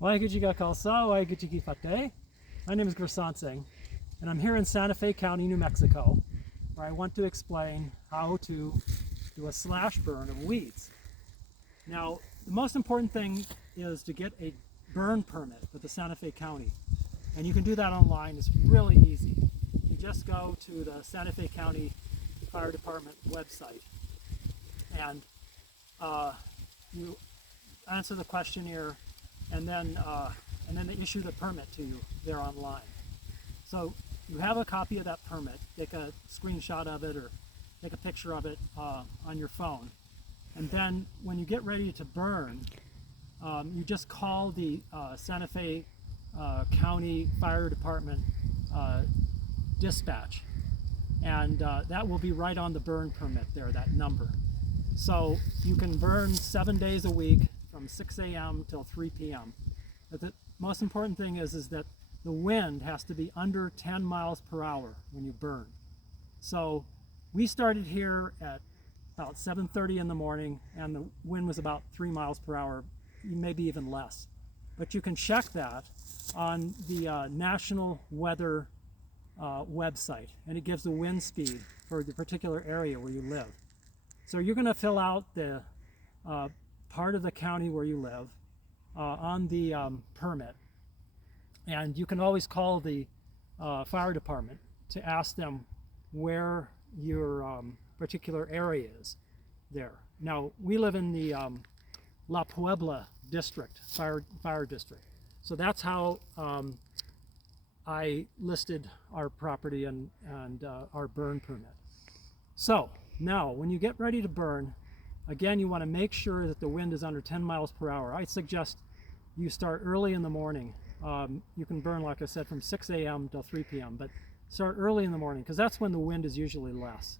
My name is Gersan Singh, and I'm here in Santa Fe County, New Mexico, where I want to explain how to do a slash burn of weeds. Now, the most important thing is to get a burn permit with the Santa Fe County, and you can do that online. It's really easy. You just go to the Santa Fe County Fire Department website, and you answer the questionnaire, and then they issue the permit to you there online. So you have a copy of that permit. Take a screenshot of it or take a picture of it on your phone, and then when you get ready to burn, you just call the Santa Fe County Fire Department dispatch, and that will be right on the burn permit there, that number. So you can burn 7 days a week from 6 a.m. till 3 p.m. But the most important thing is that the wind has to be under 10 miles per hour when you burn. So we started here at about 7:30 in the morning, and the wind was about 3 miles per hour, maybe even less. But you can check that on the National Weather website, and it gives the wind speed for the particular area where you live. So you're going to fill out the part of the county where you live on the permit, and you can always call the fire department to ask them where your particular area is there. Now, we live in the La Puebla district, fire district. So that's how I listed our property and our burn permit. So now, when you get ready to burn, again, you want to make sure that the wind is under 10 miles per hour. I suggest you start early in the morning. You can burn, like I said, from 6 a.m. till 3 p.m., but start early in the morning because that's when the wind is usually less.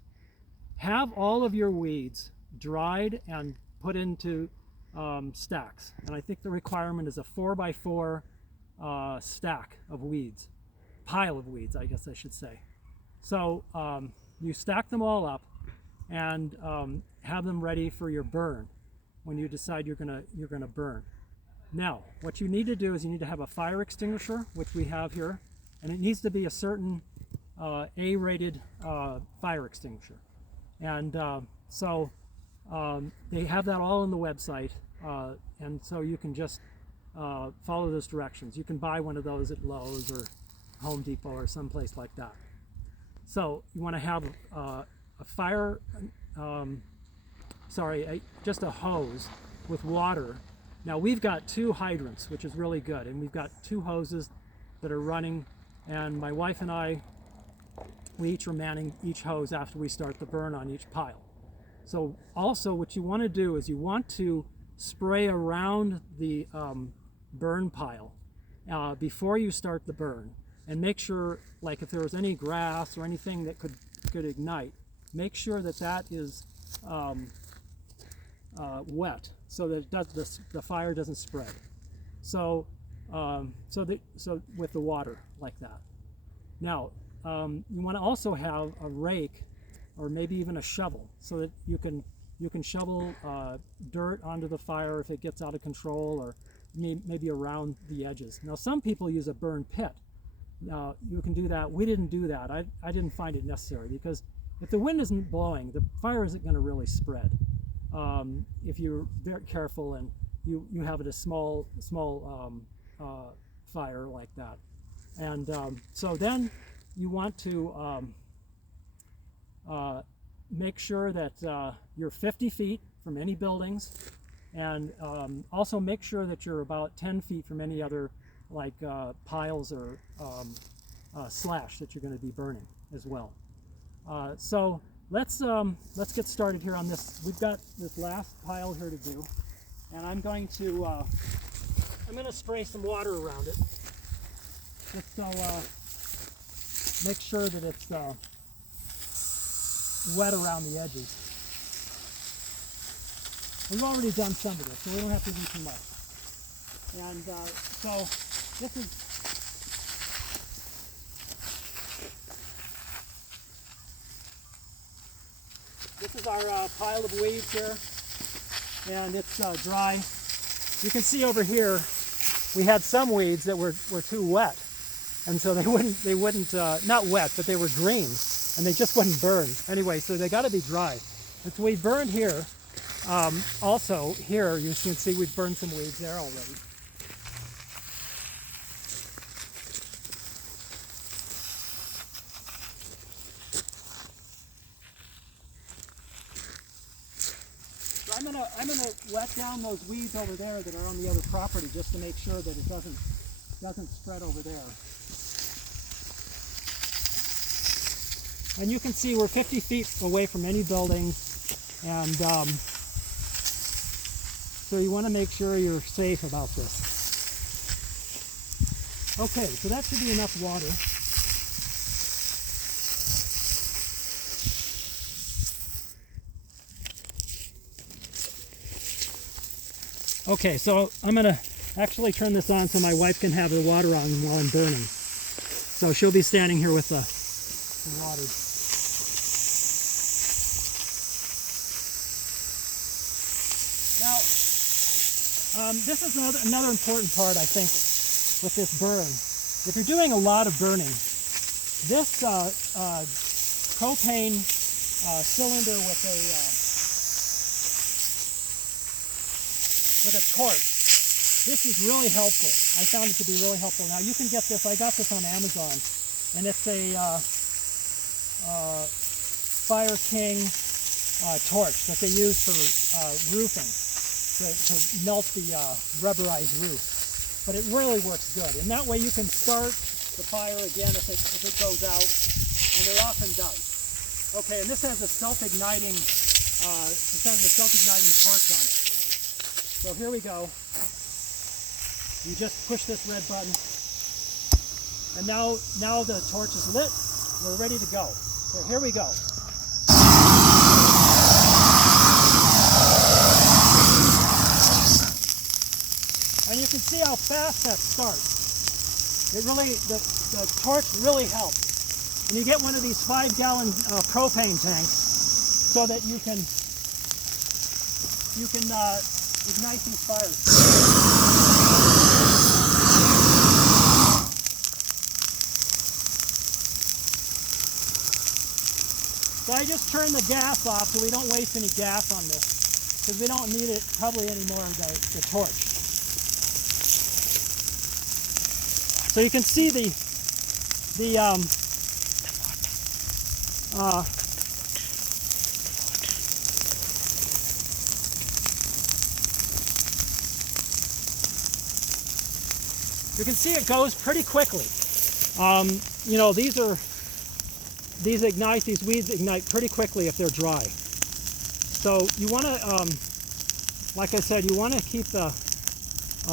Have all of your weeds dried and put into stacks. And I think the requirement is a 4x4 stack of weeds, pile of weeds, I guess I should say. So you stack them all up and have them ready for your burn when you decide you're gonna burn. Now, what you need to do is you need to have a fire extinguisher, which we have here, and it needs to be a certain A-rated fire extinguisher. And so they have that all on the website, and so you can just follow those directions. You can buy one of those at Lowe's or Home Depot or someplace like that. So you want to have a fire, just a hose with water. Now we've got 2 hydrants, which is really good, and we've got 2 hoses that are running, and my wife and I, we each are manning each hose after we start the burn on each pile. So also what you want to do is you want to spray around the burn pile before you start the burn, and make sure, like if there was any grass or anything that could ignite, make sure that that is wet so that the fire doesn't spread. So with the water like that. Now you want to also have a rake or maybe even a shovel so that you can shovel dirt onto the fire if it gets out of control, or maybe around the edges. Now some people use a burn pit. Now you can do that. We didn't do that. I didn't find it necessary because if the wind isn't blowing, the fire isn't going to really spread. If you're very careful and you have it a small fire like that. And so then you want to make sure that you're 50 feet from any buildings, and also make sure that you're about 10 feet from any other like piles or slash that you're going to be burning as well. So let's get started here on this. We've got this last pile here to do, and I'm going to spray some water around it, just so make sure that it's wet around the edges. We've already done some of this, so we don't have to do too much. And so this is our pile of weeds here, and it's dry. You can see over here we had some weeds that were too wet, and so they wouldn't not wet, but they were green, and they just wouldn't burn. Anyway, so they got to be dry. And so we burned here. Also here, you can see we've burned some weeds there already. So I'm gonna wet down those weeds over there that are on the other property just to make sure that it doesn't spread over there. And you can see we're 50 feet away from any buildings, and so you want to make sure you're safe about this. Okay, so that should be enough water. Okay, so I'm going to actually turn this on so my wife can have the water on while I'm burning. So she'll be standing here with the water. Now, this is another important part, I think, with this burn. If you're doing a lot of burning, this propane cylinder with a torch, this is really helpful. I found it to be really helpful. Now you can get this, I got this on Amazon, and it's a Fire King torch that they use for roofing, to melt the rubberized roof. But it really works good, and that way you can start the fire again if it goes out, and it often does. Okay, and this has a self-igniting torch on it. So here we go. You just push this red button, and now the torch is lit. We're ready to go. So here we go. And you can see how fast that starts. It really, the torch really helps. And you get one of these 5-gallon propane tanks so that you can ignite these fires. So I just turned the gas off so we don't waste any gas on this, because we don't need it probably anymore in the torch. So you can see you can see it goes pretty quickly. You know, these weeds ignite pretty quickly if they're dry. So you want to, like I said, you want to keep a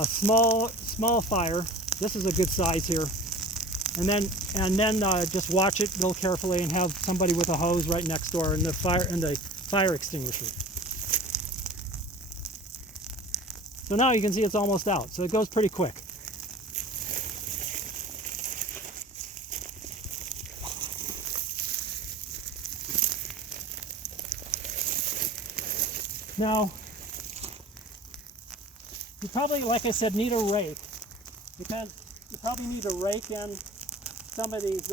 small fire. This is a good size here, and then just watch it real carefully and have somebody with a hose right next door and the fire extinguisher. So now you can see it's almost out. So it goes pretty quick. Now, you probably, like I said, need a rake, because you probably need to rake in some of these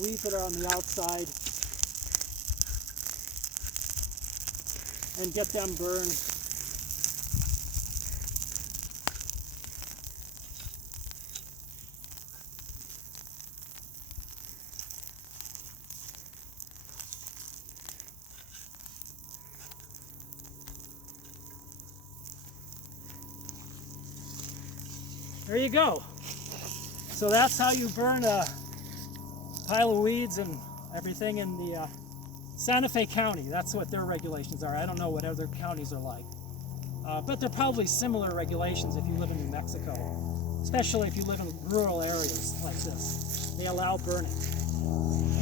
weeds that are on the outside and get them burned. There you go. So that's how you burn a pile of weeds and everything in the Santa Fe County. That's what their regulations are. I don't know what other counties are like. But they're probably similar regulations if you live in New Mexico, especially if you live in rural areas like this. They allow burning.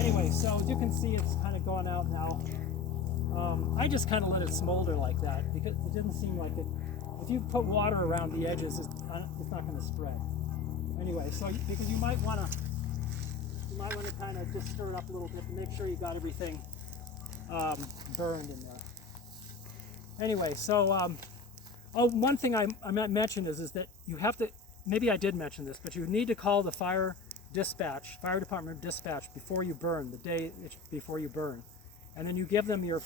Anyway, so as you can see, it's kind of gone out now. I just kind of let it smolder like that because it didn't seem like it. If you put water around the edges, it's not going to spread. Anyway, so because you might want to kind of just stir it up a little bit to make sure you got everything burned in there. Anyway, so Oh, one thing I might mention is that you have to, maybe I did mention this, but you need to call the fire department dispatch before you burn, the day before you burn. And then you give them your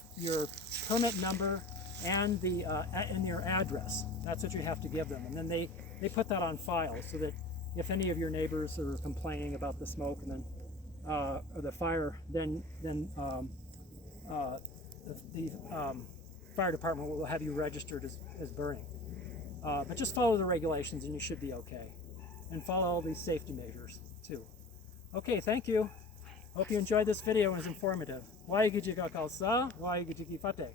permit number and your address. That's what you have to give them. And then they put that on file so that if any of your neighbors are complaining about the smoke and then or the fire, then the fire department will have you registered as burning. But just follow the regulations and you should be okay. And follow all these safety measures too. Okay, thank you. Hope you enjoyed this video and it was informative. Waigijika kalsa, waigijiki fate.